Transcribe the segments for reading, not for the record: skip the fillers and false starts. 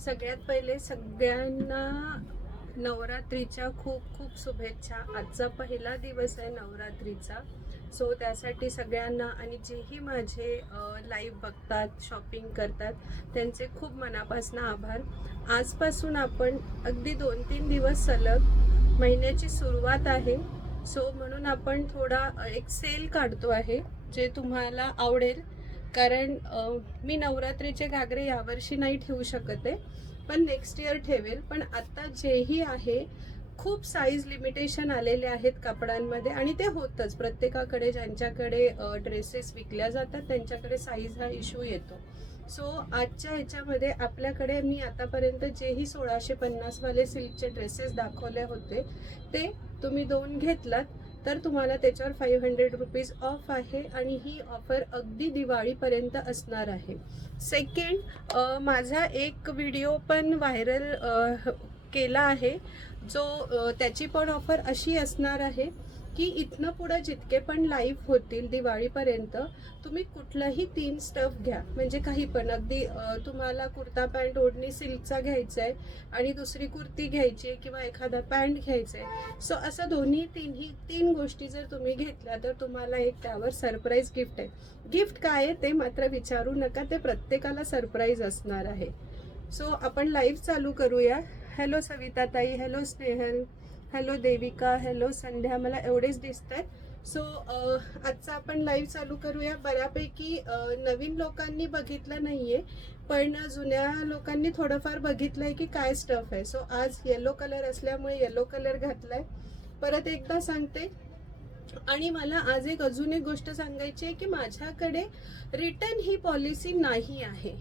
सगळ्यात पहिले सगळ्यांना नवरात्रीच्या खूप खूप शुभेच्छा. आजचा पहिला दिवस आहे नवरात्रीचा. सो त्यासाठी सगळ्यांना आणि जेही माझे लाईव्ह बघतात, शॉपिंग करतात, त्यांचे खूप मनापासून आभार. आजपासून आपण अगदी 2-3 दिवस सलग महिन्याची सुरुवात आहे. सो म्हणून आपण थोडा एक सेल काढतो आहे जे तुम्हाला आवडेल. कारण मी नवरात्रीचे घागरे यावर्षी नाही ठेवू शकत आहे, पण नेक्स्ट इयर ठेवेल. पण आता जेही आहे खूप साईज लिमिटेशन आलेले आहेत कपड्यांमध्ये आणि ते होतच प्रत्येकाकडे. ज्यांच्याकडे ड्रेसेस विकल्या जातात त्यांच्याकडे साईज हा इश्यू येतो. सो आजच्या ह्याच्यामध्ये आपल्याकडे मी आतापर्यंत जेही 1650 वाले सिल्कचे ड्रेसेस दाखवले होते ते तुम्ही 2 घेतलात तर तुम्हाला त्याच्यावर 500 रुपीज ऑफ आहे आणि ही ऑफर अगदी दिवाळीपर्यंत असणार आहे. सेकंड, माझा एक व्हिडिओ पण व्हायरल केला आहे जो त्याची पण ऑफर अशी असणार आहे की इथनं पुढं जितके पण लाईव्ह होतील दिवाळीपर्यंत तुम्ही कुठलाही 3 स्टफ घ्या. म्हणजे काही पण अगदी तुम्हाला कुर्ता पॅन्ट ओढणी सिल्कचा घ्यायचा आहे आणि दुसरी कुर्ती घ्यायची आहे किंवा एखादा पॅन्ट घ्यायचा आहे. सो असं तिन्ही तीन गोष्टी जर तुम्ही घेतल्या तर तुम्हाला एक त्यावर सरप्राईज गिफ्ट आहे. गिफ्ट काय आहे ते मात्र विचारू नका, ते प्रत्येकाला सरप्राईज असणार आहे. सो आपण लाईव्ह चालू करूया. हॅलो सविता ताई, hello Snehal, hello Devika, hello Sandhya, मला एवढेच दिसत आहेत. सो आजचा आपण लाईव्ह चालू करूया. बऱ्यापैकी नवीन लोकांनी बघितलं नाहीये, पण जुन्या लोकांनी थोडंफार बघितलंय की काय स्टफ आहे. सो आज येलो कलर असल्यामुळे येलो कलर घातलाय. परत एकदा सांगते, आणि मला आज अजून एक गोष्ट सांगायची आहे की माझ्याकडे रिटर्न ही पॉलिसी नाही आहे.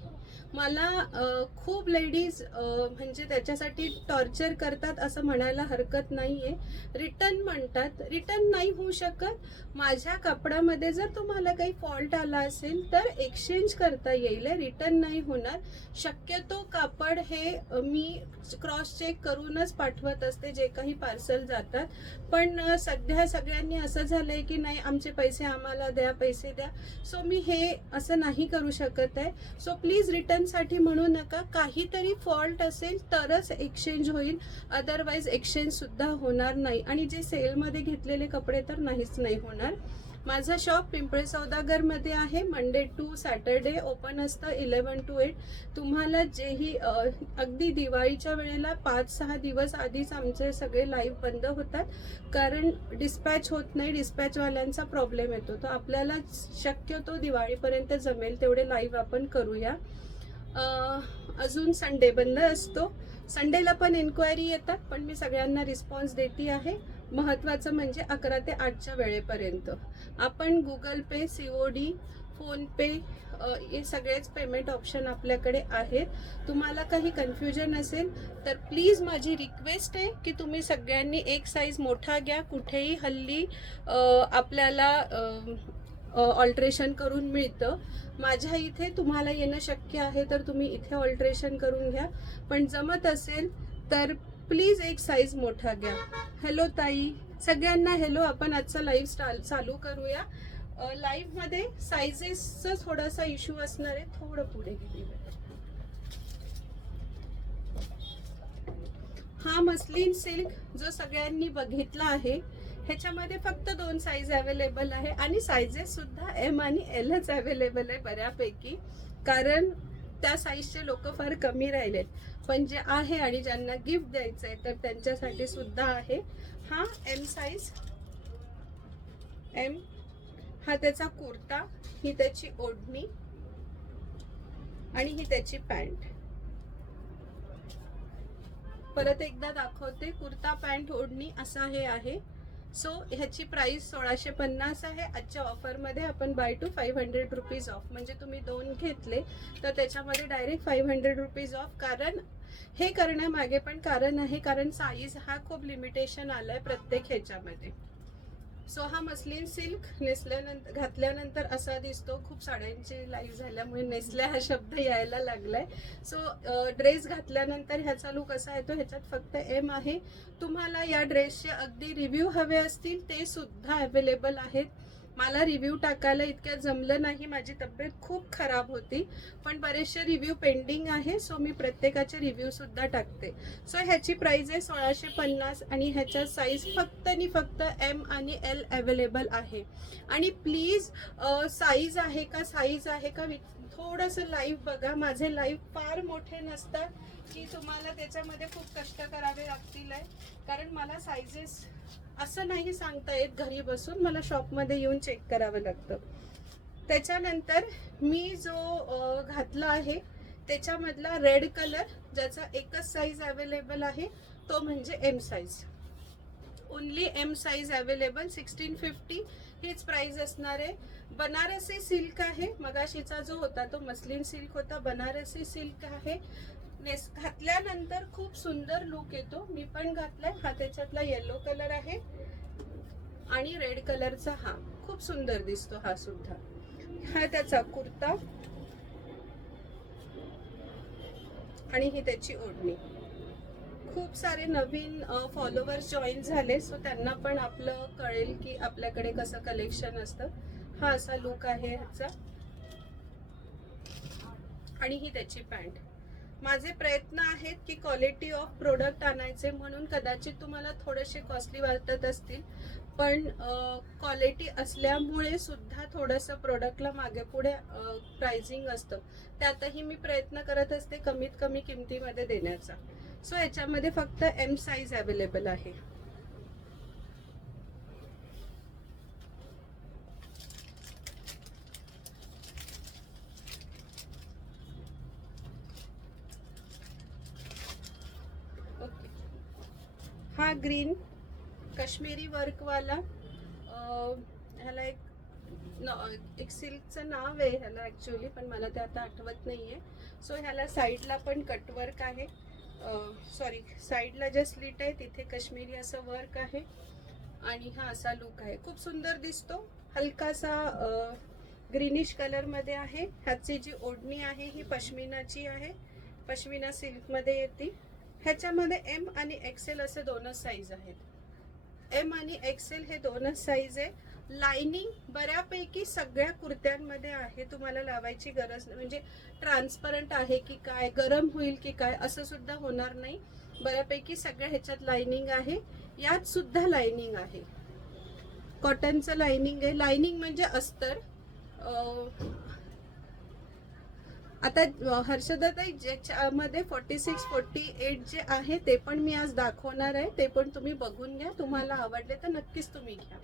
मला खूप लेडीज म्हणजे त्याच्यासाठी टॉर्चर करतात असं म्हणायला हरकत नाहीये. रिटर्न म्हणतात, रिटर्न नाही होऊ शकत. माझ्या कपड्यामध्ये जर तुम्हाला काही फॉल्ट आला असेल तर एक्सचेंज करता येईल, रिटर्न नाही होणार. शक्यतो कापड हे मी क्रॉस चेक करूनच पाठवत असते जे काही पार्सल जातात. पण सध्या सगळ्यांनी असं झालंय की नाही आमचे पैसे आम्हाला द्या, पैसे द्या. सो मी हे असं नाही करू शकत आहे. सो प्लीज रिटर्नसाठी म्हणू नका. काहीतरी फॉल्ट असेल तरच एक्सचेंज होईल, अदरवाईज एक्सचेंज सुद्धा होणार नाही. आणि जे सेलमध्ये घेतलेले कपडे तर नाही होणार. माझं शॉप पिंपळे सौदागर मध्ये आहे. मंडे टू सॅटरडे ओपन असतं 11 to 8. तुम्हाला जेही अगदी दिवाळीच्या वेळेला 5-6 दिवस आधीच आमचे सगळे लाईव्ह बंद होतात, कारण डिस्पॅच होत नाही, डिस्पॅचवाल्यांचा प्रॉब्लेम येतो. तर आपल्याला शक्यतो दिवाळीपर्यंत जमेल तेवढे लाईव्ह आपण करूया. अजून संडे बंद असतो. संडेला पण एन्क्वायरी येतात, पण मी सगळ्यांना रिस्पॉन्स देते आहे. महत्त्वाचं म्हणजे 11 ते 8च्या वेळेपर्यंत आपण गुगल पे, COD, फोन पे हे सगळेच पेमेंट ऑप्शन आपल्याकडे आहेत. तुम्हाला काही कन्फ्युजन असेल तर प्लीज माझी रिक्वेस्ट आहे की तुम्ही सगळ्यांनी एक साईज मोठा घ्या. कुठेही हल्ली आपल्याला ऑल्ट्रेशन करून मिळतं. माझ्या इथे तुम्हाला येणं शक्य आहे तर तुम्ही इथे ऑल्ट्रेशन करून घ्या, पण जमत असेल तर प्लीज एक साईज मोठा घ्या. हॅलो ताई, सगळ्यांना हॅलो. आपण आजचा लाईव्ह चालू करूया. लाईव्ह मध्ये साईजेसचा थोडासा इश्यू असणार आहे. थोडं पुढे गेली. हा मस्लिन सिल्क जो सगळ्यांनी बघितला आहे, ह्याच्यामध्ये फक्त 2 साईज अवेलेबल आहे आणि साईजेस सुद्धा M आणि Lच अवेलेबल आहे बऱ्यापैकी, कारण त्या साईजचे लोक फार कमी राहिलेत. पण जे आहे आणि ज्यांना गिफ्ट द्यायचं आहे तर त्यांच्यासाठी सुद्धा आहे. हा M साईज, M हा त्याचा कुर्ता, ही त्याची ओढणी आणि ही त्याची पॅन्ट. परत एकदा दाखवते, कुर्ता पॅन्ट ओढणी असा हे आहे. सो ह्याची प्राइस 1650 आहे. आजच्या ऑफरमध्ये आपण बाय टू 500 रुपीज ऑफ, म्हणजे तुम्ही 2 घेतले तर त्याच्यामध्ये डायरेक्ट 500 रुपीज ऑफ. कारण हे करण्यामागे पण कारण आहे, कारण साईज हा खूप लिमिटेशन आलाय प्रत्येक ह्याच्यामध्ये. सो हा मस्लिन सिल्क नेसल्यानंतर घातल्यानंतर असा दिसतो. खूप साड्यांची लाईव्ह झाल्यामुळे नेसल्या हा शब्द यायला लागलाय. सो ड्रेस घातल्यानंतर ह्याचा लुक असा येतो. ह्याच्यात फक्त M आहे. तुम्हाला या ड्रेसचे अगदी रिव्ह्यू हवे असतील ते सुद्धा अवेलेबल आहेत. मला रिव्ह्यू टाकायला इतक्या जमलं नाही, माझी तब्येत खूप खराब होती, पण बरेचसे रिव्ह्यू पेंडिंग आहे. सो मी प्रत्येकाचे रिव्ह्यू सुद्धा टाकते. सो ह्याची प्राइस आहे 1650 आणि ह्याच्या साईज फक्त आणि फक्त एम आणि एल अवेलेबल आहे. आणि प्लीज साईज आहे का थोडंसं लाईव्ह बघा. माझे लाईव्ह फार मोठे नसतात की तुम्हाला त्याच्यामध्ये खूप कष्ट करावे लागतील आहे, कारण मला साईजेस असं नाही सांगता येत घरी बसून, मला शॉपमध्ये येऊन चेक करावं लागतं. त्याच्यानंतर मी जो घातला आहे त्याच्यामधला रेड कलर, ज्याचा एकच साईज अवेलेबल आहे तो म्हणजे M size. Only M size available. 1650 हीच प्राइस असणार आहे. बनारसी सिल्क आहे. मगाशीचा जो होता तो मस्लिन सिल्क होता, बनारसी सिल्क आहे. घातल्यानंतर खूप सुंदर लुक येतो. मी पण घातलाय. हा त्याच्यातला येलो कलर आहे आणि रेड कलरचा हा खूप सुंदर दिसतो. हा सुद्धा, हा त्याचा कुर्ता आणि ही त्याची ओढणी. खूप सारे नवीन फॉलोवर्स जॉईन झाले, सो त्यांना पण आपलं कळेल की आपल्याकडे कसं कलेक्शन असतं. हा असा लुक आहे ह्याचा आणि ही त्याची पॅन्ट. माझे प्रयत्न आहेत की क्वालिटी ऑफ प्रोडक्ट आणायचे, म्हणून कदाचित तुम्हाला थोडेसे कॉस्टली वाटत असतील, पण क्वालिटी असल्यामुळे सुद्धा थोडंसं प्रोडक्टला मागे पुढे प्राइसिंग असतं. त्यातही मी प्रयत्न करत असते कमीत कमी किमतीमध्ये देण्याचा. सो याच्यामध्ये फक्त एम साईज अवेलेबल आहे. ओके, हा ग्रीन काश्मीरी वर्कवाला, ह्याला एक सिल्कचं नाव आहे ह्याला ॲक्च्युली, पण मला ते आता आठवत नाही आहे. सो ह्याला साईडला पण कटवर्क आहे. सॉरी, साईडला जे स्लिट आहे तिथे काश्मीरी असं वर्क आहे आणि हा असा लुक आहे. खूप सुंदर दिसतो. हलकासा ग्रीनिश कलरमध्ये आहे. ह्याची जी ओढणी आहे ही पश्मिनाची आहे, पश्मिना सिल्कमध्ये येते. ह्याच्यामध्ये एम आणि एक्सेल असे दोनच साईज आहेत. एम आणि एक्सेल हे दोनच साईज आहे. लाइनिंग बऱ्यापैकी सगळ्या कुर्त्यांमध्ये आहे, तुम्हाला लावायची गरज नाही. म्हणजे ट्रान्सपरंट आहे की काय, गरम होईल की काय असं सुद्धा होणार नाही. बऱ्यापैकी सगळ्या ह्याच्यात लाइनिंग आहे. यात सुद्धा लाइनिंग आहे, कॉटनचं लाइनिंग आहे. लाइनिंग म्हणजे अस्तर. आता हर्षदाताई, ज्याच्यामध्ये 46, 48 जे आहे ते पण मी आज दाखवणार आहे, ते पण तुम्ही बघून घ्या. तुम्हाला आवडले तर नक्कीच तुम्ही घ्या.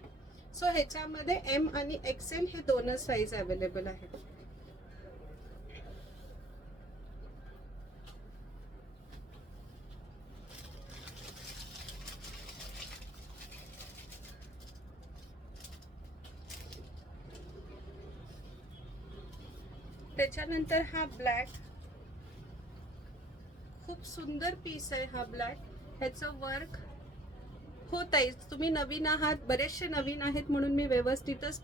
सो ह्याच्यामध्ये एम आणि एक्सेल हे दोनच साईज अवेलेबल आहेत. त्याच्यानंतर हा ब्लॅक, खूप सुंदर पीस आहे हा ब्लॅक. ह्याचं वर्क होत आहे. तुम्ही नवीन आहात, बरेचसे नवीन आहेत म्हणून मी व्यवस्थितच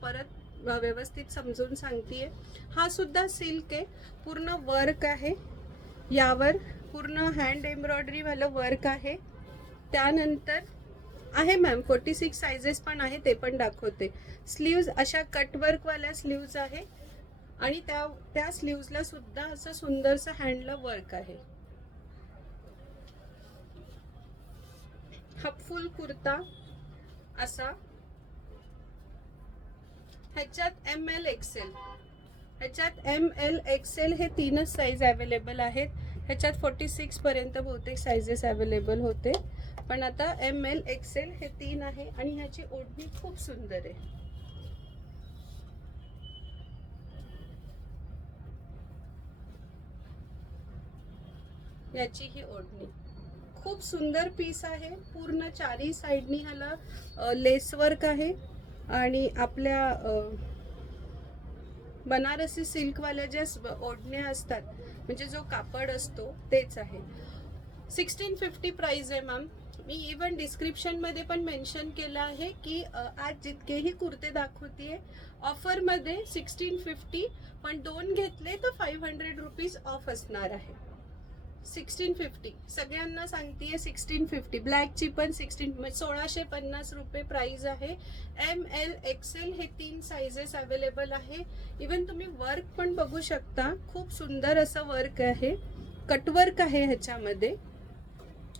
व्यवस्थित समजून सांगतेय. हा सुद्धा सिल्क आहे, पूर्ण वर्क आहे. यावर पूर्ण हँड एम्ब्रॉयडरी वालं वर्क आहे. त्यानंतर आहे मॅम 46 साइजेस पण आहे, ते पण दाखवते. स्लीव्ज अशा कटवर्क वाल्या स्लीव्ज आहे आणि त्या स्लीव्जला सुद्धा असं सुंदरसं हँडला वर्क आहे. हा फुल कुर्ता असा, ह्याच्यात एम एल एक्सेल, ह्याच्यात एम एल एक्सेल हे तीनच साईज अवेलेबल आहेत. ह्याच्यात 46 पर्यंत बहुतेक साइजेस अवेलेबल होते, पण आता एम एल एक्सेल हे 3 आहे. आणि ह्याची ओढणी खूप सुंदर आहे. याची ही ओढणी खूप सुंदर पीस आहे. पूर्ण चारी साईडनी ह्याला लेस वर्क आहे आणि आपल्या बनारसी सिल्कवाल्या ज्या ओढण्या असतात, म्हणजे जो कापड असतो तेच आहे. 1650 प्राइस आहे मॅम. मी इवन डिस्क्रिप्शन मध्ये पण मेन्शन केलं आहे की आज जितकेही कुर्ते दाखवतेय ऑफरमध्ये 1650, पण 2 घेतले तर 500 रुपीज ऑफ असणार आहे. 1650 सगळ्यांना सांगतेय 1650. ब्लॅकची पण 1650 रुपये प्राइस आहे. ML XL हे 3 साइजेस अवेलेबल आहे. इवन तुम्ही वर्क पण बघू शकता, खूप सुंदर असं वर्क आहे, कटवर्क आहे ह्याच्यामध्ये.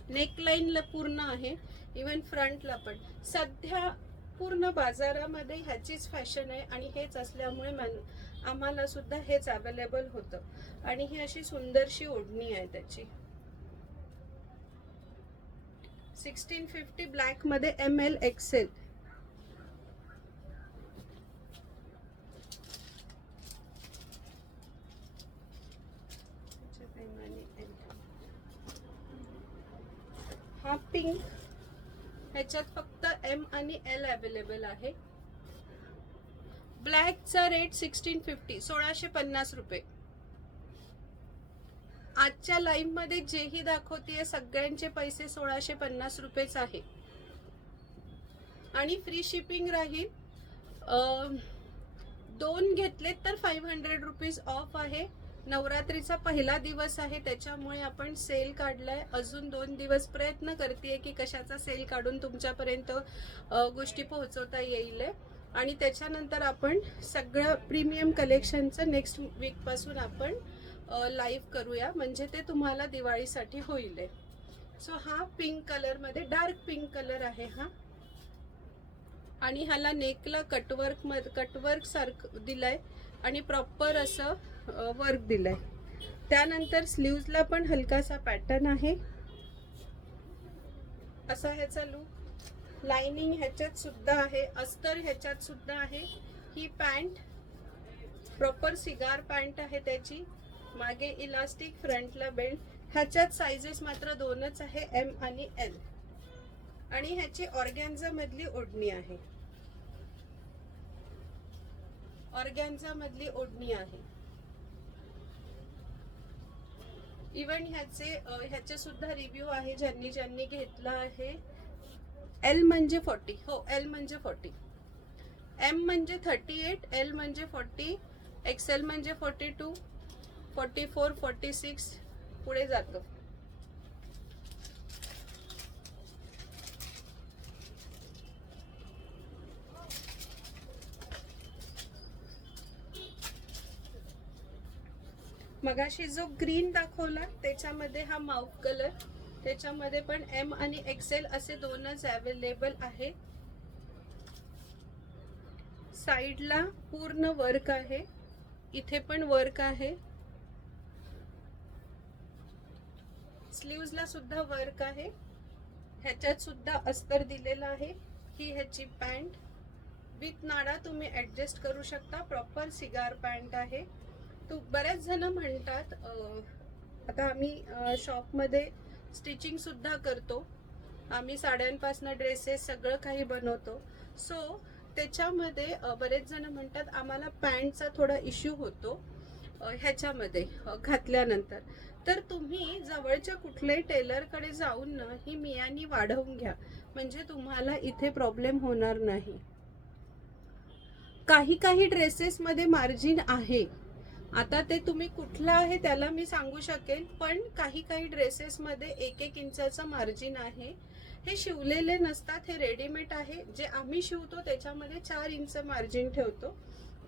नेकलाईनला पूर्ण आहे, इवन फ्रंटला पण. सध्या पूर्ण बाजारामध्ये ह्याचीच फॅशन आहे आणि हेच असल्यामुळे आम्हाला सुद्धा हेच अवेलेबल होतं. आणि ही अशी सुंदरशी ओढणी आहे त्याची. 1650 ब्लॅक मध्ये ML XL. हा पिंक, ह्याच्यात फक्त M आणि L अवेलेबल आहे. ब्लॅकचा रेट 1650, 1650 रुपये. आजच्या लाईव्ह मध्ये जेही दाखवतेय सगळ्यांचे पैसे 1650 रुपयेच आहे आणि फ्री शिपिंग राहील. 2 घेतलेत तर 500 रुपीज ऑफ आहे. नवरात्रीचा पहिला दिवस आहे त्याच्यामुळे आपण सेल काढलाय. अजून 2 दिवस प्रयत्न करतेय की कशाचा सेल काढून तुमच्यापर्यंत गोष्टी पोहोचवता येईल. आणि त्याच्यानंतर आपण सगळं प्रीमियम कलेक्शनचं नेक्स्ट वीक पासून आपण लाईव्ह करूया, म्हणजे ते तुम्हाला दिवाळीसाठी होईल. सो हा पिंक कलर मध्ये, डार्क पिंक कलर आहे हा. आणि ह्याला नेकला कटवर्क सारखं दिलंय आणि प्रॉपर असं वर्क दिलंय. त्यानंतर स्लीव्जला पण हलकासा पॅटर्न आहे असा ह्याचा लुक. लाइनिंग ह्याच्यात सुद्धा आहे, अस्तर ह्याच्यात सुद्धा आहे. ही पॅन्ट प्रॉपर सिगार पॅन्ट आहे त्याची. मागे इलास्टिक, फ्रंटला बेल्ट. ह्याच्यात साइजेस मात्र 2च आहे, M आणि L. आणि ह्याची ऑर्गॅन्झा मधली ओढणी आहे, ऑर्गॅन्झा मधली ओढणी आहे. इवन ह्याचे सुद्धा रिव्ह्यू आहे ज्यांनी घेतला आहे. L म्हणजे 40, हो L म्हणजे 40, M म्हणजे 38, L म्हणजे 40, XL म्हणजे 42, 44, 46 पुढे जातो. मगाशी जो ग्रीन दाखवला त्याच्यामध्ये हा माऊफ कलर, त्याच्यामध्ये पण M आणि XL असे 2च अवेलेबल आहे. साइडला पूर्ण वर्क आहे, इथे पण वर्क आहे. स्लीव्जला सुद्धा वर्क आहे, ह्याच्यात सुद्धा अस्तर दिलेला आहे. ही ह्याची पॅन्ट विथ नाडा तुम्ही ऍडजस्ट करू शकता. प्रॉपर सिगार पॅन्ट आहे. बऱ्याच जण म्हणतात, आता आम्ही शॉपमध्ये स्टिचिंग सुद्धा करतो, आम्ही साड्यांपासून ड्रेसेस सगळं काही बनवतो. सो त्याच्यामध्ये बरेच जण म्हणतात आम्हाला पॅन्टचा थोडा इश्यू होतो ह्याच्यामध्ये घातल्यानंतर. तर तुम्ही जवळच्या कुठल्याही टेलरकडे जाऊन ना ही मियानी वाढवून घ्या, म्हणजे तुम्हाला इथे प्रॉब्लेम होणार नाही. काही ड्रेसेसमध्ये मार्जिन आहे, आता ते तुम्ही कुठला आहे त्याला मी सांगू शकेल, पण काही ड्रेसेसमध्ये 1-1 इंचाचं मार्जिन आहे. हे शिवलेले नसतात, हे रेडीमेड आहे. जे आम्ही शिवतो त्याच्यामध्ये 4 इंच मार्जिन ठेवतो,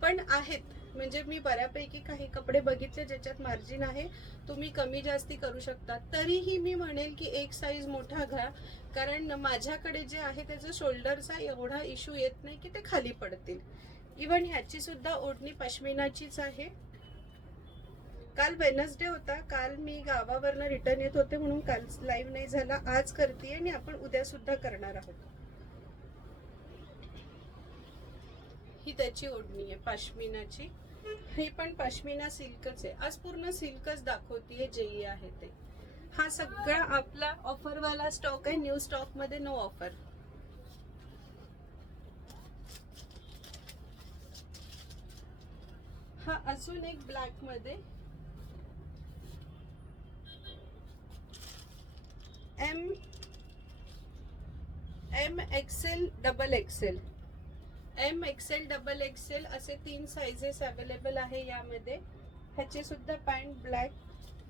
पण आहेत. म्हणजे मी बऱ्यापैकी काही कपडे बघितले ज्याच्यात मार्जिन आहे, तुम्ही कमी जास्ती करू शकता. तरीही मी म्हणेल की 1 साईज मोठा घ्या, कारण माझ्याकडे जे आहे त्याचा शोल्डरचा एवढा इश्यू येत नाही की ते खाली पडतील. इवन ह्याची सुद्धा ओढणी पश्मिनाचीच आहे. काल वेनसडे होता, काल मी गावावरनं रिटर्न येत होते म्हणून काल लाईव्ह नाही झाला. आज करते आणि आपण उद्या सुद्धा करणार आहोत. ही त्याची ओढणी आहे पश्मिनाची. ही पण पश्मिना सिल्कच आहे. आज पूर्ण सिल्कच दाखवतीये जेही आहे ते. हा सगळा आपला ऑफरवाला स्टॉक आहे, न्यू स्टॉक मध्ये नो ऑफर. हा अजून एक ब्लॅक मध्ये M XL double XL, M XL double XL असे 3 साइजेस अवेलेबल आहे यामध्ये. ह्याचे सुद्धा pant black,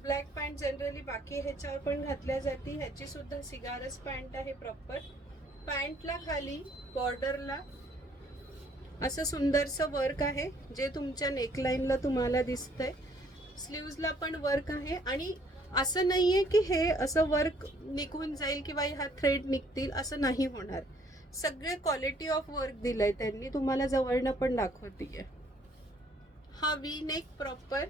black pant generally बाकी ह्याच्यावर पण घातल्या जाते. ह्याची सुद्धा सिगारस पॅन्ट आहे प्रॉपर. पॅन्टला खाली बॉर्डरला असं सुंदरसं वर्क आहे जे तुमच्या नेकलाइनला तुम्हाला दिसतंय. स्लीव्जला पण वर्क आहे आणि असं नाहीये की हे असं वर्क निघून जाईल किंवा ह्या थ्रेड निघतील, असं नाही होणार. सगळे क्वालिटी ऑफ वर्क दिलंय त्यांनी. तुम्हाला जवळनं पण दाखवतीये. हा वी नेक प्रॉपर.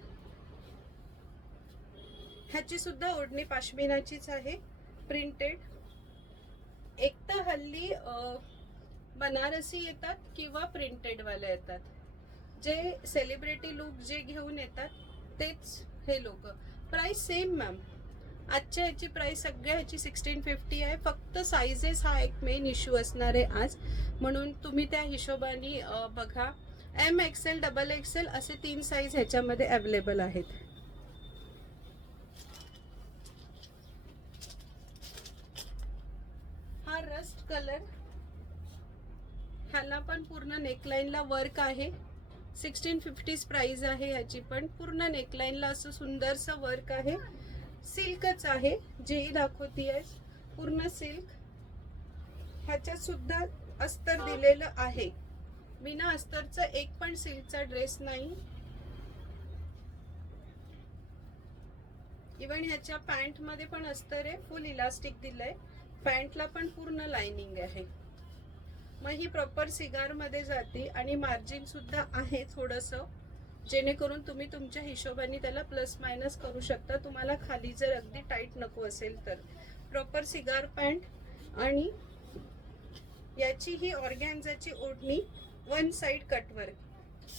ह्याची सुद्धा ओढणी पाश्मिनाचीच आहे, प्रिंटेड. एक तर हल्ली बनारसी येतात किंवा प्रिंटेड वाले येतात. जे सेलिब्रिटी लुक जे घेऊन येतात तेच हे लोक. Price same ma'am. आजच्या ह्याची प्राइस सगळ्या ह्याची 1650 आहे. फक्त साइजेस हा एक मेन इश्यू असणार आहे आज, म्हणून तुम्ही त्या हिशोबाने बघा. एम एक्सेल, डबल एक्सेल असे 3 साइज ह्याच्यामध्ये अवेलेबल आहेत. हा रस्ट कलर, ह्याला पण पूर्ण नेकलाइनला वर्क आहे. 1650 प्राइस आहे ह्याची पण. पूर्ण नेकलाइनला असं सुंदरसं वर्क आहे. सिल्कच आहे, जेही दाखवती आहे पूर्ण सिल्क. ह्याच्यात सुद्धा अस्तर दिलेलं आहे. बिना अस्तरचं एक पण सिल्कचा ड्रेस नाही. इवन ह्याच्या पॅन्ट मध्ये पण अस्तर आहे, फुल इलास्टिक दिलंय. पॅन्टला पण पूर्ण लाइनिंग आहे. मग ही प्रॉपर सिगार मध्ये जाते आणि मार्जिन सुद्धा आहे थोडंसं, जेणेकरून तुम्ही तुमच्या हिशोबाने त्याला प्लस मायनस करू शकता. तुम्हाला खाली जर अगदी टाईट नको असेल तर. प्रॉपर सिगार पॅन्ट आणि याची ही ऑर्गॅन्झाची ओढणी, वन साइड कटवर्क.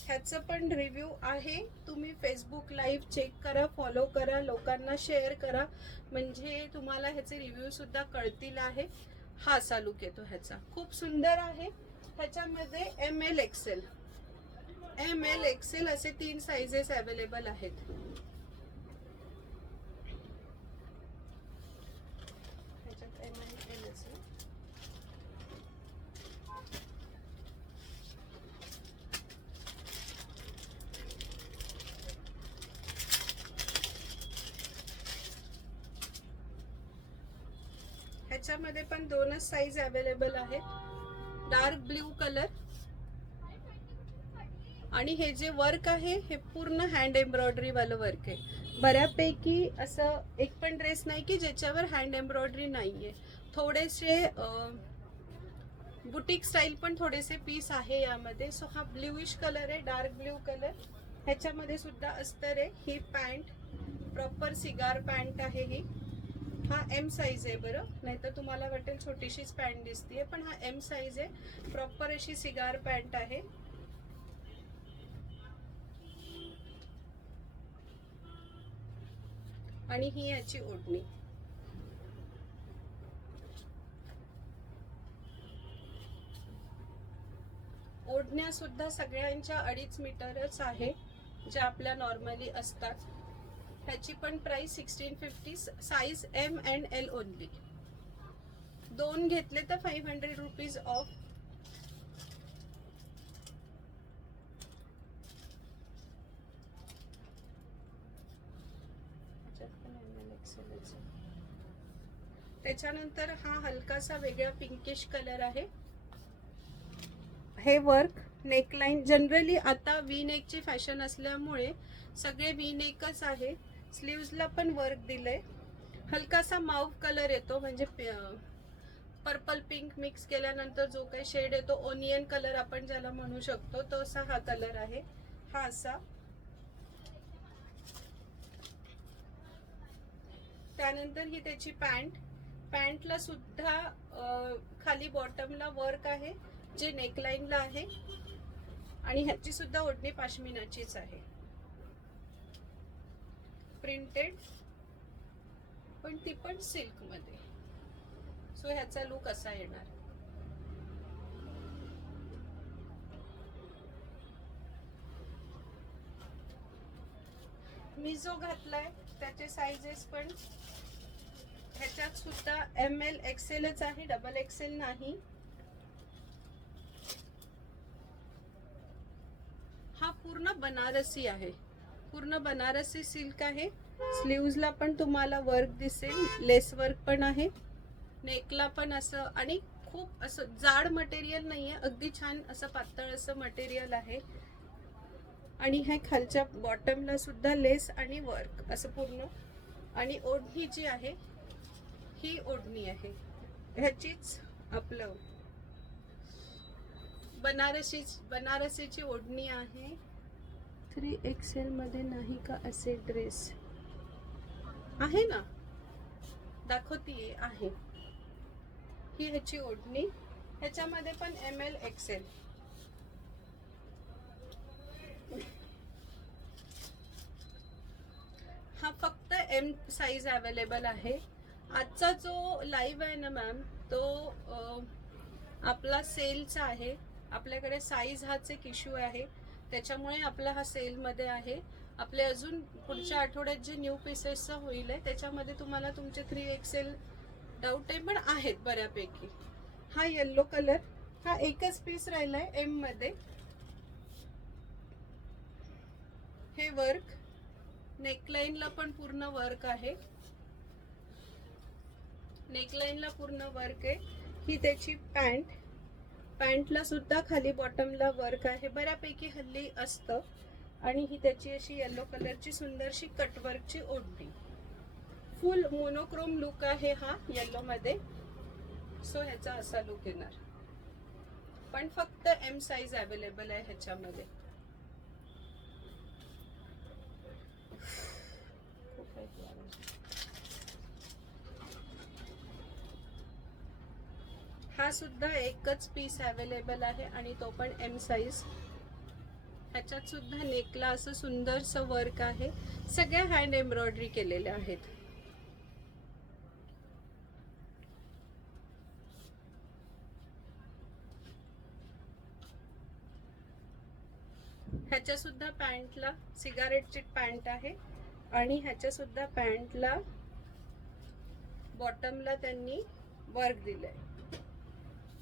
ह्याचं पण रिव्ह्यू आहे. तुम्ही फेसबुक लाईव्ह चेक करा, फॉलो करा, लोकांना शेअर करा, म्हणजे तुम्हाला ह्याचे रिव्ह्यू सुद्धा कळतील आहे. हा असा लुक येतो ह्याचा, खूप सुंदर आहे. ह्याच्यामध्ये ML एक्सेल, ML एक्सेल असे 3 साइजेस अवेलेबल आहेत. ह्याच्यामध्ये पण 2च साइज अवेलेबल आहेत. डार्क ब्ल्यू कलर आणि हे जे वर्क आहे हे पूर्ण हँड एम्ब्रॉयडरी वालं वर्क आहे. बऱ्यापैकी असं एक पण ड्रेस नाही की ज्याच्यावर हँड एम्ब्रॉयडरी नाहीये. थोडेसे बुटीक स्टाईल पण थोडेसे पीस आहे यामध्ये. सो हा ब्ल्यूइश कलर आहे, डार्क ब्ल्यू कलर. ह्याच्यामध्ये सुद्धा अस्तर आहे. ही पॅन्ट प्रॉपर सिगार पॅन्ट आहे ही. हा M साइज आहे बरं, नाहीतर तुम्हाला वाटेल छोटीशीच पॅन्ट दिसतीये, पण हा M साइज आहे. प्रॉपर अशी सिगार पॅन्ट आहे. आणि ही याची ओढणी. ओढण्या सुद्धा सगळ्यांच्या 2.5 मीटरच आहे, ज्या आपल्या नॉर्मली असतात. ह्याची पण price 1650. Size M and L only. 2 घेतले तर 500 रुपीज ऑफ. त्याच्यानंतर हा हलकासा वेगळा पिंकिश कलर आहे. हे वर्क नेकलाइन जनरली आता वी नेकची फॅशन असल्यामुळे सगळे वी नेकच आहे. स्लीव्जला पण वर्क दिलंय. हलकासा माऊव कलर येतो, म्हणजे पर्पल पिंक मिक्स केल्यानंतर जो काही शेड येतो, ओनियन कलर आपण ज्याला म्हणू शकतो, तो असा हा कलर आहे. हा असा. त्यानंतर ही त्याची पॅन्ट. पॅन्टला सुद्धा खाली बॉटमला वर्क आहे जे नेकलाइनला आहे. आणि ह्याची सुद्धा ओढणी पाश्मिनाचीच आहे, प्रिंटेड, पण ती पण सिल्क मध्ये. सो ह्याचा लुक असा येणार. मी जो घातलाय त्याचे साइजेस पण ह्याच्यात सुद्धा ML एक्सेलच आहे, डबल एक्सेल नाही. हा पूर्ण बनारसी आहे, पूर्ण बनारसी सिल्क आहे. स्लीव्जला पण तुम्हाला वर्क दिसेल, लेस वर्क पण आहे. नेकला पण असं, आणि खूप असं जाड मटेरियल नाहीये, अगदी छान असं पातळ असं मटेरियल आहे. आणि हे खालच्या बॉटमला सुद्धा लेस आणि वर्क असं पूर्ण. आणि ओढणी जी आहे ही ओढणी आहे, ह्याचीच आपलं बनारसीची ओढणी आहे. 3XL मध्ये नाही का असे ड्रेस आहे ना, दाखवतीये आहे ही ह्याची ओढणी. ह्याच्यामध्ये पण ML XL. हा फक्त M साईज अवेलेबल आहे. आजचा जो लाईव्ह आहे ना मॅम, तो आपला सेलचा आहे. आपल्याकडे साईज हाच एक इश्यू आहे, त्याच्यामुळे आपला हा सेलमध्ये आहे. आपले अजून पुढच्या आठवड्यात जे न्यू पीसेस होईल आहे त्याच्यामध्ये तुम्हाला तुमचे 3XL डाऊट आहे पण आहेत बऱ्यापैकी. हा येल्लो कलर, हा एकच पीस राहिलाय M मध्ये. हे वर्क, नेकलाइनला पण पूर्ण वर्क आहे. नेकलाइनला पूर्ण वर्क आहे. ही त्याची पॅन्ट, पॅन्टला सुद्धा खाली बॉटमला वर्क आहे, बऱ्यापैकी हल्ली असतं. आणि ही त्याची अशी येलो कलरची सुंदरशी कटवर्कची ओढणी. फुल मोनोक्रोम लुक आहे हा येलो मध्ये. सो ह्याचा असा लुक येणार, पण फक्त M साईज अवेलेबल आहे ह्याच्यामध्ये. हा सुद्धा एकच पीस अवेलेबल आहे आणि तो पण M साईज. ह्याच्यात सुद्धा नेकला असं सुंदरसं वर्क आहे. सगळ्या हँड एम्ब्रॉयडरी केलेल्या आहेत. ह्याच्या सुद्धा पॅन्टला सिगारेटची पॅन्ट आहे आणि ह्याच्या सुद्धा पॅन्टला बॉटमला त्यांनी वर्क दिलंय.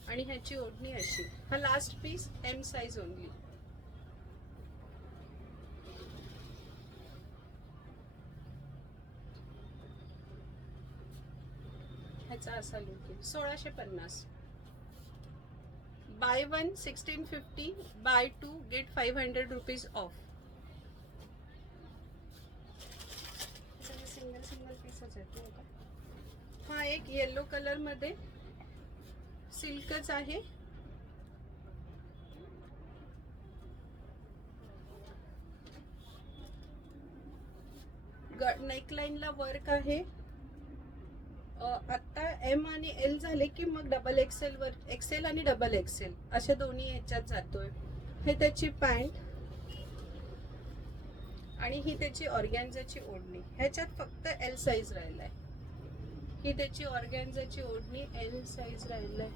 आणि ह्याची ओढणी अशी. हा last piece M size only. ह्याचा असा लुक आहे. 1650. Buy 1 1650, buy 2 get 500 rupees off. Single single पीसच आहेत ना का. हा एक येलो कलर मध्ये सिल्कच आहे. नेकलाइनला वर्क आहे. आता M आणि L झाले की मग XXL वर, XL आणि XXL अशा दोन्ही ह्याच्यात जातोय. हे त्याची पॅन्ट आणि ही त्याची ऑर्गॅन्झाची ओढणी. ह्याच्यात फक्त L साईज राहिलाय. ही त्याची ऑर्गॅन्झाची ओढणी L साईज राहिलाय.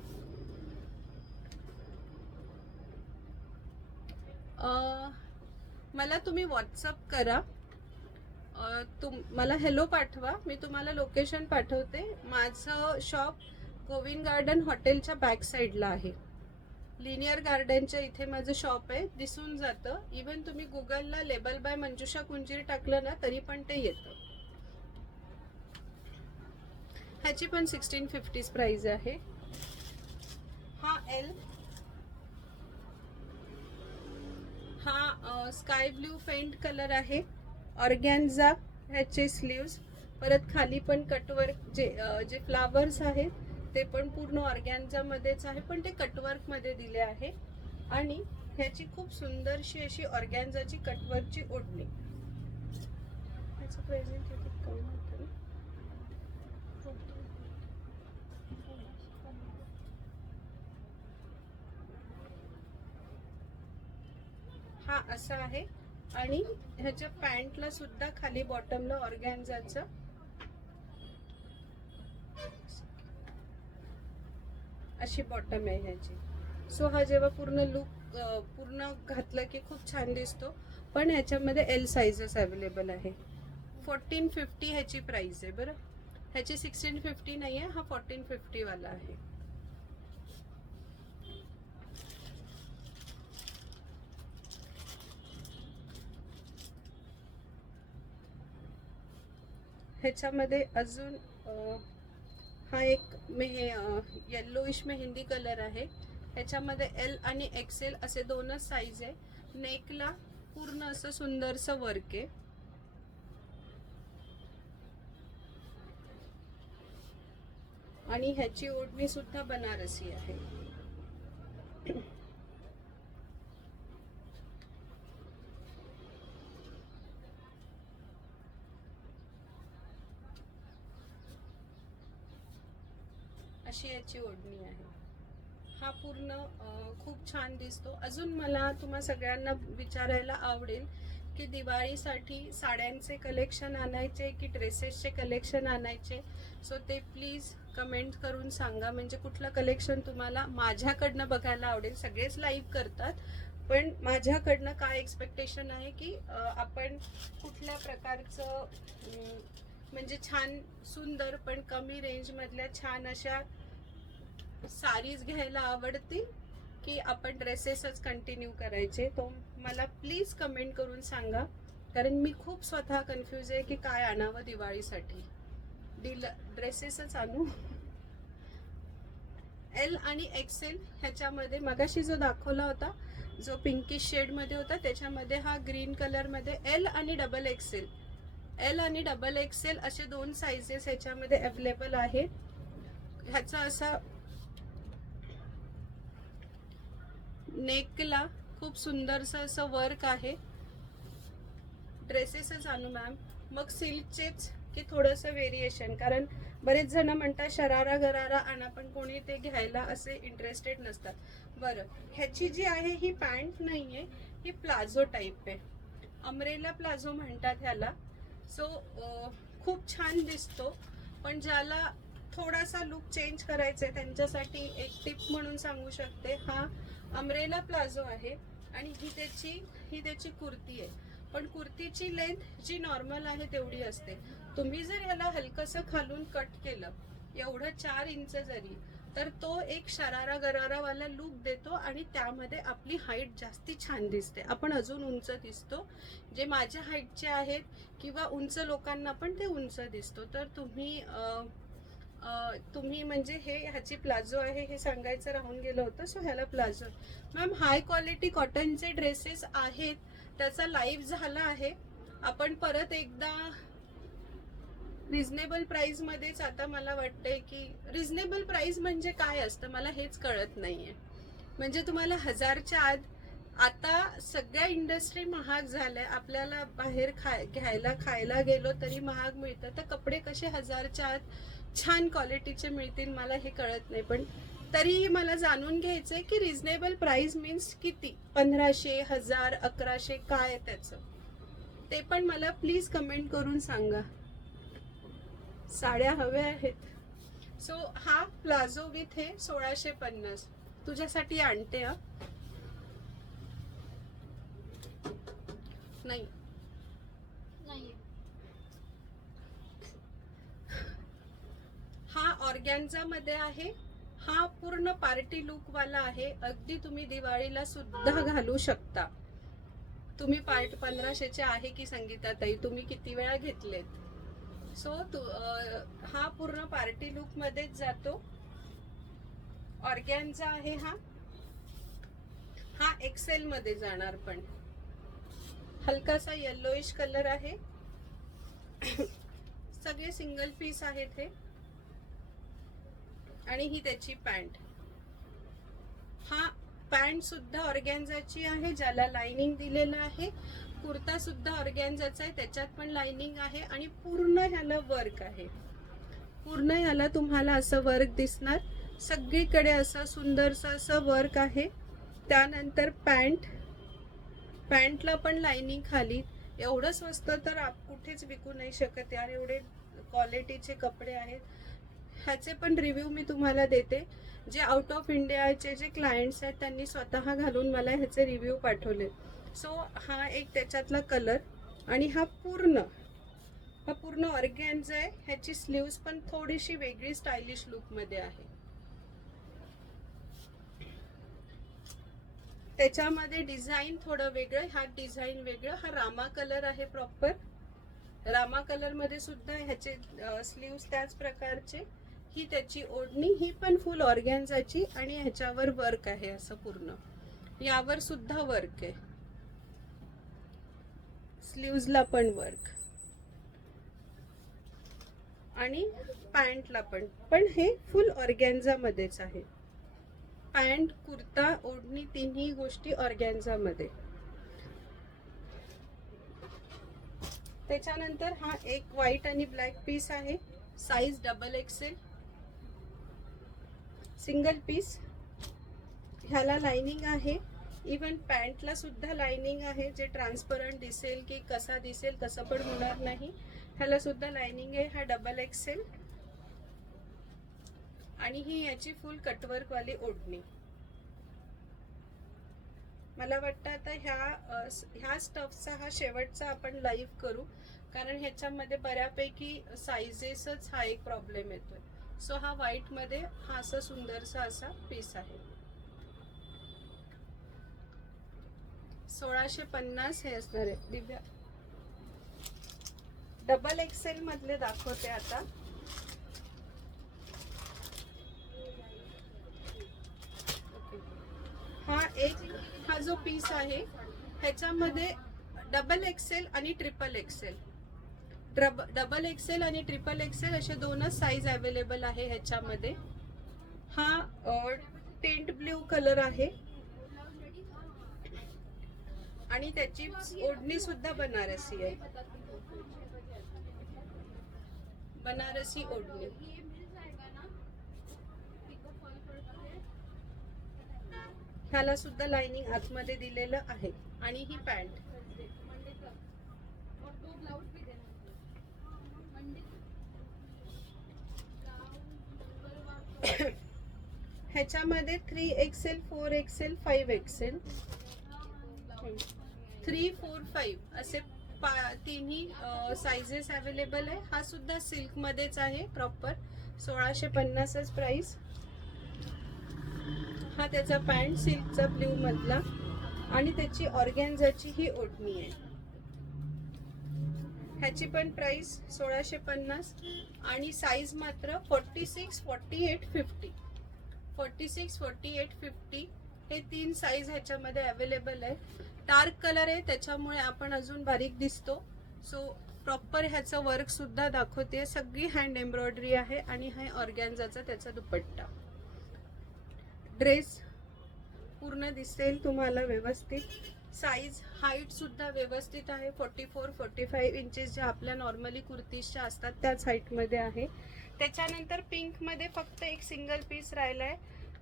मला तुम्ही व्हॉट्सअप करा, मला हॅलो पाठवा, मी तुम्हाला लोकेशन पाठवते. माझं शॉप गोविंद गार्डन हॉटेलच्या बॅक साईडला आहे. लिनियर गार्डनच्या इथे माझं शॉप आहे, दिसून जातं. इवन तुम्ही गुगलला लेबल बाय मंजुषा कुंजीर टाकलं ना तरी पण ते येतं. ह्याची पण 1650 प्राइस आहे. हा L, हा स्काय ब्ल्यू फेंट कलर आहे. ऑर्गॅन्झा ह्याचे स्लीव्स, परत खाली पण कटवर्क जे फ्लावर्स आहेत ते पण पूर्ण ऑर्गॅन्झा मध्येच आहे, पण ते कटवर्क मध्ये दिले आहे. आणि ह्याची खूप सुंदरशी अशी ऑर्गॅन्झाची कटवर्कची ओढणी. ह्याचं प्रेझेंट किती कमी होतं. हा असा आहे. आणि ह्याच्या पॅन्टला सुद्धा खाली बॉटमला ऑर्गॅन्झाचं अशी बॉटम आहे ह्याची. सो हा जेव्हा पूर्ण लुक पूर्ण घातलं की खूप छान दिसतो. पण ह्याच्यामध्ये L साईजेस अवेलेबल आहे. 1450 ह्याची प्राइस आहे बरं. ह्याची 1650 नाही आहे, हा 1450 वाला आहे. ह्याच्यामध्ये अजून हा एक येल्लोइश मेहंदी कलर आहे. ह्याच्यामध्ये एल आणि एक्सेल असे दोनच साईज आहे. नेकला पूर्ण असं सुंदरसं वर्क आहे. आणि ह्याची ओढणी सुद्धा बनारसी आहे. अशी याची ओढणी आहे. हा पूर्ण खूप छान दिसतो. अजून मला तुम्हा सगळ्यांना विचारायला आवडेल की दिवाळीसाठी साड्यांचे कलेक्शन आणायचे की ड्रेसेसचे कलेक्शन आणायचे. सो ते प्लीज कमेंट करून सांगा, म्हणजे कुठलं कलेक्शन तुम्हाला माझ्याकडनं बघायला आवडेल. सगळेच लाईव्ह करतात, पण माझ्याकडनं काय एक्सपेक्टेशन आहे की आपण कुठल्या प्रकारचं म्हणजे छान सुंदर पण कमी रेंजमधल्या छान अशा साडीज घ्यायला आवडतील की आपण ड्रेसेसच कंटिन्यू करायचे. तो मला प्लीज कमेंट करून सांगा, कारण मी खूप स्वतः कन्फ्यूज आहे की काय आणावं दिवाळीसाठी. ड्रेसेसच आणू. एल आणि एक्सेल ह्याच्यामध्ये मगाशी जो दाखवला होता, जो पिंकिश शेड मध्ये होता, त्याच्यामध्ये हा ग्रीन कलर मध्ये एल आणि डबल एक्सेल, एल आणि डबल एक्सेल असे दोन साइजेस ह्याच्यामध्ये अवेलेबल आहेत. ह्याचा असा नेकला खूप सुंदरसं असं वर्क आहे. ड्रेसेसच आणू मॅम. मग सिल्कचेच की थोडंसं व्हेरिएशन, कारण बरेच जण म्हणतात शरारा गरारा आणा, पण कोणी ते घ्यायला असे इंटरेस्टेड नसतात. बरं, ह्याची जी आहे ही पॅन्ट नाहीये, ही प्लाझो टाईप आहे. अमरेला प्लाझो म्हणतात ह्याला. सो खूप छान दिसतो, पण ज्याला थोडासा लुक चेंज करायचा आहे त्यांच्यासाठी एक टिप म्हणून सांगू शकते, हा अमरेला प्लाझो आहे आणि ही त्याची कुर्ती आहे. पण कुर्तीची लेंथ जी नॉर्मल आहे तेवढी असते. तुम्ही जर याला हलकसं खालून कट केलं एवढं 4 इंच जरी, तर तो एक शरारा गरारा वाला लुक देतो आणि त्यामध्ये आपली हाईट जास्ती छान दिसते. आपण अजून उंच दिसतो, जे माझ्या हाईटचे आहेत किंवा उंच लोकांना पण ते उंच दिसतो. तर तुम्ही म्हणजे ह्याची प्लाझो आहे हे सांगायचं राहून गेलं होतं. सो ह्याला प्लाझो. मॅम हाय क्वालिटी कॉटनचे ड्रेसेस आहेत, त्याचा लाईव्ह झाला आहे. आपण परत एकदा रिझनेबल प्राइस मध्येच, आता मला वाटतंय की रिझनेबल प्राइस म्हणजे काय असतं मला हेच कळत नाहीये. म्हणजे तुम्हाला 1000च्या आत, आता सगळ्या इंडस्ट्री महाग झाल्या, आपल्याला बाहेर घ्यायला खायला गेलो तरी महाग मिळतं, तर कपडे कसे 1000च्या आत छान क्वालिटीचे मिळतील मला हे कळत नाही. पण तरीही मला जाणून घ्यायचंय की रिझनेबल प्राइस मीन्स किती, 1500, 1000, 1100 काय आहे त्याचं, ते पण मला प्लीज कमेंट करून सांगा. साड्या हव्या आहेत. सो हा प्लाझो विथ हे 1650 तुझ्यासाठी आणते. नाही हा ऑर्गॅन्झा मध्ये आहे. हा पूर्ण पार्टी लुक वाला आहे. अगदी तुम्ही दिवाळीला सुद्धा घालू शकता. तुम्ही 1500चे आहे की संगीता ताई, तुम्ही किती वेळा घेतलेत. सो हा पूर्ण पार्टी लुक मध्येच जातो. ऑर्गॅन्झा आहे हा एक्सेल मध्ये जाणार, पण हलकासा येल्लोइश कलर आहे. सगळे सिंगल पीस आहेत हे. आणि ही त्याची पॅन्ट. हा पॅन्ट सुद्धा ऑर्गॅन्झाची आहे, ज्याला लाइनिंग दिलेलं आहे. कुर्ता सुद्धा ऑर्गॅन्झाचा आहे, त्याच्यात पण लाइनिंग आहे आणि पूर्ण ह्याला वर्क आहे. पूर्ण ह्याला तुम्हाला असं वर्क दिसणार, सगळीकडे असं सुंदरसं असं वर्क आहे. त्यानंतर पॅन्टला पण लाइनिंग खाली. एवढं स्वस्त तर कुठेच विकू नाही शकत यार, एवढे क्वालिटीचे कपडे आहेत. ह्याचे पण रिव्ह्यू मी तुम्हाला देते. जे आउट ऑफ इंडियाचे जे क्लायंट्स आहेत त्यांनी स्वतः घालून मला ह्याचे रिव्ह्यू पाठवले. सो हा एक त्याच्यातला कलर. आणि हा पूर्ण ऑर्गॅन्झा आहे. ह्याची स्लीव्स पण थोडीशी वेगळी स्टायलिश लुक मध्ये आहे. त्याच्यामध्ये डिझाईन थोडं वेगळं, हा डिझाईन वेगळं. हा रामा कलर आहे, प्रॉपर रामा कलर मध्ये सुद्धा ह्याचे स्लीव्स त्याच प्रकारचे. ही त्याची ओढणी, ही पण फुल ऑर्गॅन्झाची आणि ह्याच्यावर वर्क आहे असं पूर्ण. यावर सुद्धा वर्क आहे, स्लीव्सला पण वर्क आणि पॅन्टला पण हे फुल ऑर्गॅन्झा मध्येच आहे. पॅन्ट, कुर्ता, ओढणी तिन्ही गोष्टी ऑर्गॅन्झा मध्ये. त्याच्यानंतर हा एक व्हाईट आणि ब्लॅक पीस आहे, साईज XXL, सिंगल पीस. ह्याला लाइनिंग आहे, इवन पॅन्टला सुद्धा लाइनिंग आहे, जे ट्रान्सपरंट दिसेल की कसा दिसेल तसं पण होणार नाही. ह्याला सुद्धा लाइनिंग आहे. हा XXL आणि ही याची फुल कटवर्क वाली ओढणी. मला वाटतं आता ह्या स्टफचा हा शेवटचा आपण लाईव्ह करू, कारण ह्याच्यामध्ये बऱ्यापैकी साइजेसच हा एक प्रॉब्लेम येतोय. सो हा व्हाईट मध्ये हा असा सुंदरसा असा पीस आहे. 1650 हे असणार आहे. दिव्या XXL मधले दाखवते आता. हा जो पीस आहे ह्याच्यामध्ये XXL आणि XXL, XXL आणि XXL असे दोनच साईज अवेलेबल आहे ह्याच्यामध्ये. हा टेंट ब्ल्यू कलर आहे आणि त्याची ओढणी सुद्धा बनारसी आहे, बनारसी ओढणी. ह्याला सुद्धा लाइनिंग आतमध्ये दिलेलं आहे आणि ही पॅन्ट. ह्याच्यामध्ये 3XL, 4XL, 5XL, 3, 4, 5 असे तिन्ही साइजेस अवेलेबल आहे. हा सुद्धा सिल्क मध्येच आहे प्रॉपर. 1650च प्राइस. हा त्याचा पॅन्ट सिल्कचा ब्ल्यू मधला आणि त्याची ऑर्गॅन्झाची ही ओढणी आहे. ह्याची पण प्राइस 1650 आणि साईज मात्र 46, 48, 50. 46, 48, 50 हे तीन साईज ह्याच्यामध्ये अवेलेबल आहे. डार्क कलर आहे त्याच्यामुळे आपण अजून बारीक दिसतो. सो प्रॉपर ह्याचं वर्क सुद्धा दाखवते. सगळी हँड एम्ब्रॉयडरी आहे आणि हा ऑर्गॅन्झाचा त्याचा दुपट्टा. ड्रेस पूर्ण दिसेल तुम्हाला व्यवस्थित. साईज हाईट सुद्धा व्यवस्थित आहे. 44, 45 इंचेस ज्या आपल्या नॉर्मली कुर्तीजच्या असतात त्याच हाईट मध्ये आहे. त्याच्यानंतर पिंक मध्ये फक्त एक सिंगल पीस राहिलाय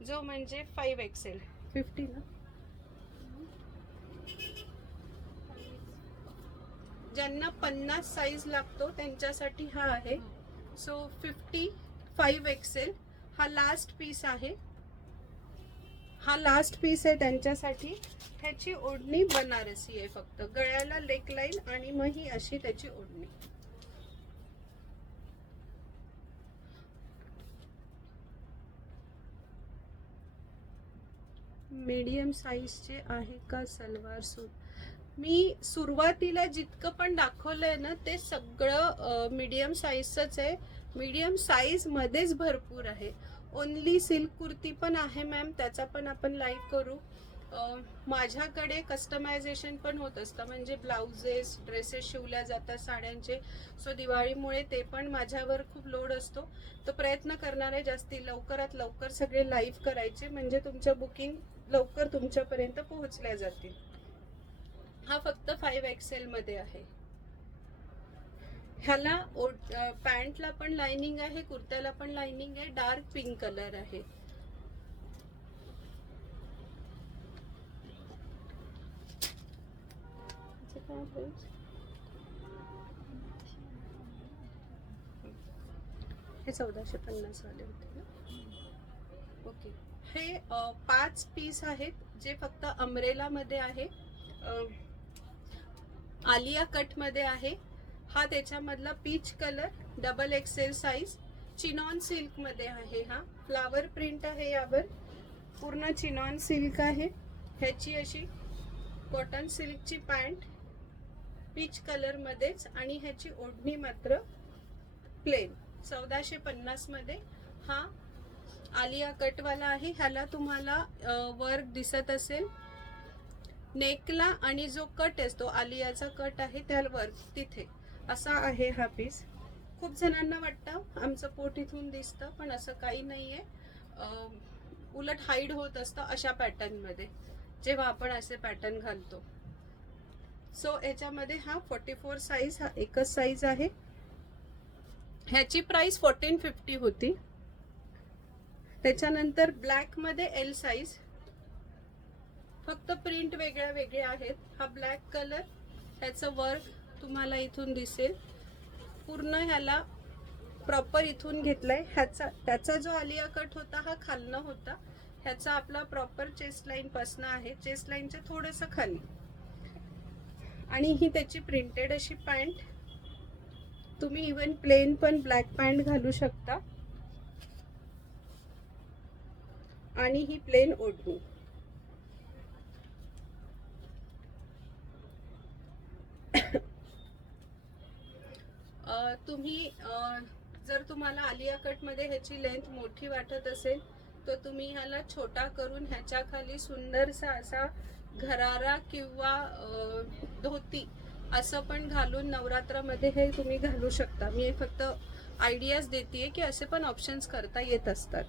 जो म्हणजे 5XL. 50 ना, ज्यांना 50 साईज लागतो त्यांच्यासाठी हा आहे. सो 50, 5XL हा लास्ट पीस आहे. हा लास्ट पीस आहे त्यांच्यासाठी. ह्याची ओढणी बनारसी आहे, फक्त गळ्याला लेक लाईन आणि मग ही अशी त्याची ओढणी. मीडियम साईजचे आहे का सलवार सूट? मी सुरुवातीला जितकं पण दाखवलंय ना ते सगळं मीडियम साईजच आहे. मीडियम साईज मध्येच भरपूर आहे. ओनली सिल्क कुर्ती पण आहे मॅम, त्याचा पण आपण लाईव्ह करू. माझ्याकडे कस्टमायझेशन पण होत असतं, म्हणजे ब्लाउजेस, ड्रेसेस शिवल्या जातात साड्यांचे. सो दिवाळीमुळे ते पण माझ्यावर खूप लोड असतो. तो प्रयत्न करणार आहे जास्ती लवकरात लवकर सगळे लाईव्ह करायचे, म्हणजे तुमच्या बुकिंग लवकर तुमच्यापर्यंत पोहोचल्या जातील. हा फक्त 5XL मध्ये आहे. ह्याला पॅन्टला पण लाइनिंग आहे, कुर्त्याला पण लाइनिंग आहे. डार्क पिंक कलर आहे. हे 1450 वाले होते ना. ओके, हे 5 पीस आहेत जे फक्त अम्ब्रेला मध्ये आहे, आलिया कट मध्ये आहे. हा त्याच्यामधला peach colour, XXL size, chinon silk मध्ये आहे. हा फ्लावर प्रिंट आहे यावर, पूर्ण चिनॉन सिल्क आहे. ह्याची अशी कॉटन सिल्कची पॅन्ट पीच कलर मध्येच, आणि ह्याची ओढणी मात्र प्लेन 1450 मध्ये हा आलिया कट वाला आहे. ह्याला तुम्हाला वर्क दिसत असेल नेकला, आणि जो कट असतो आलियाचा कट आहे त्यावर तिथे असा आहे हा पीस. खूप जणांना वाटतं आमचं पोट इथून दिसतं, पण असं काही नाहीये. उलट हाईड होत असतं अशा पॅटर्न मध्ये जेव्हा आपण असे पॅटर्न घालतो. सो याच्यामध्ये हा 44 साईज, हा एकच साईज आहे. ह्याची प्राइस 1450 होती. त्याच्यानंतर ब्लॅक मध्ये एल साईज, फक्त प्रिंट वेगळ्या वेगळ्या आहेत. हा ब्लॅक कलर, ह्याचं वर्क तुम्हाला इथून दिसेल पूर्ण. ह्याला प्रॉपर इथून घेतलाय. त्याचा जो आलिया कट होता हा खालनं होता. ह्याचा आपला प्रॉपर चेस्ट लाईन पासन आहे, चेस्ट लाईनच्या थोडस खाली. आणि ही त्याची प्रिंटेड अशी पॅन्ट. तुम्ही इवन प्लेन पण ब्लॅक पॅन्ट घालू शकता. आणि ही प्लेन ओढणी. तुम्ही जर तुम्हाला आलिया कट मध्ये ह्याची लेंथ मोठी वाटत असेल तर तुम्ही ह्याला छोटा करून ह्याच्या खाली सुंदरसा असा घरारा किंवा धोती असं पण घालून नवरात्रामध्ये हे तुम्ही घालू शकता. मी फक्त आयडियाज देतेय की असे पण ऑप्शन्स करता येत असतात.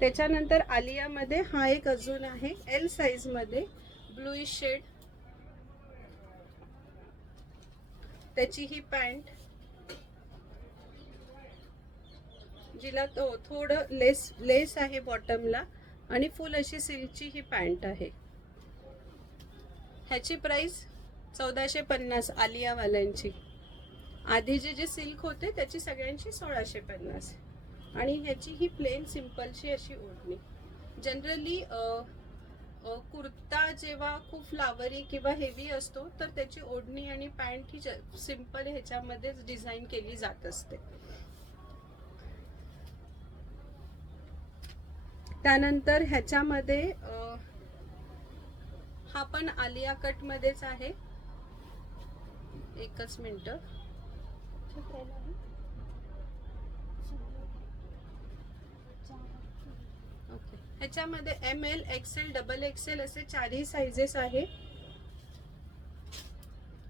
त्याच्यानंतर आलियामध्ये हा एक अजून आहे एल साईज मध्ये ब्लूइश शेड. त्याची ही पॅन्ट, जिला थोडं लेस आहे बॉटमला, आणि फुल अशी सिल्कची ही पॅन्ट आहे. ह्याची प्राइस 1450 आलिया वाल्यांची. आधी जे सिल्क होते त्याची सगळ्यांची 1650. आणि ह्याची ही प्लेन सिंपलशी अशी ओढणी. जनरली कुर्ता जेव्हा खूप फ्लावरी किंवा हेवी असतो तर त्याची ओढणी आणि पॅन्ट ही सिंपल ह्याच्यामध्येच डिझाईन केली जात असते. त्यानंतर ह्याच्यामध्ये हा पण आलिया कट मध्येच आहे. एकच मिनिट. ओके, ह्याच्यामध्ये ML, XL, XXL असे चारही साइजेस आहे.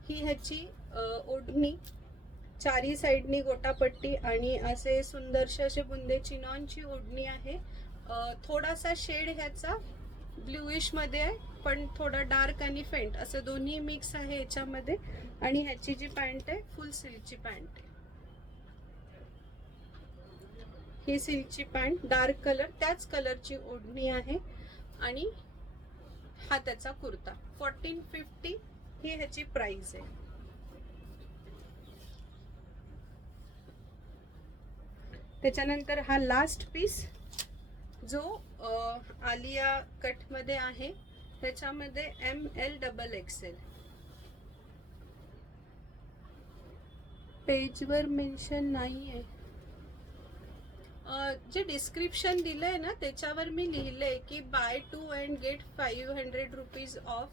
ही ह्याची ओढणी, चारही साइडनी गोटापट्टी आणि असे सुंदरसे असे बुंदे चिनॉनची ओढणी आहे. थोडासा शेड ह्याचा ब्ल्यूइश मध्ये आहे, पण थोडा डार्क आणि फेंट असं दोन्ही मिक्स आहे याच्यामध्ये. आणि ह्याची जी पॅन्ट आहे फुल सिल्कची पॅन्ट आहे. ही सिल्कची पॅन्ट डार्क कलर, त्याच कलरची ओढणी आहे. आणि हा त्याचा कुर्ता. 1450 ही ह्याची प्राइस आहे. त्याच्यानंतर हा लास्ट पीस जो आलिया कट मध्ये आहे, त्याच्यामध्ये ML, XXL. पेजवर मेन्शन नाहीये. जे डिस्क्रिप्शन दिलंय ना त्याच्यावर मी लिहिलंय की buy 2 and get 500 rupees off,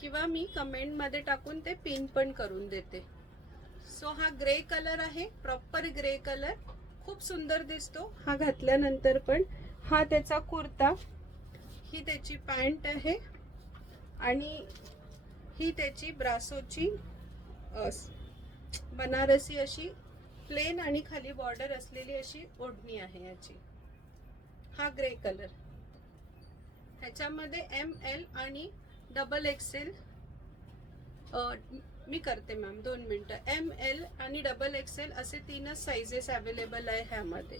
किंवा मी कमेंट मध्ये टाकून ते पिन पण करून देते. सो हा ग्रे कलर आहे, प्रॉपर ग्रे कलर, खूप सुंदर दिसतो हा घातल्यानंतर पण. हा त्याचा कुर्ता, ही त्याची पॅन्ट आहे, आणि ही त्याची ब्रासोची बनारसी अशी प्लेन आणि खाली बॉर्डर असलेली अशी ओढणी आहे याची. हा ग्रे कलर. ह्याच्यामध्ये ML आणि XXL, मी करते मॅम 2 मिनिटं. ML आणि XXL असे 3च साइजेस अवेलेबल आहे ह्यामध्ये.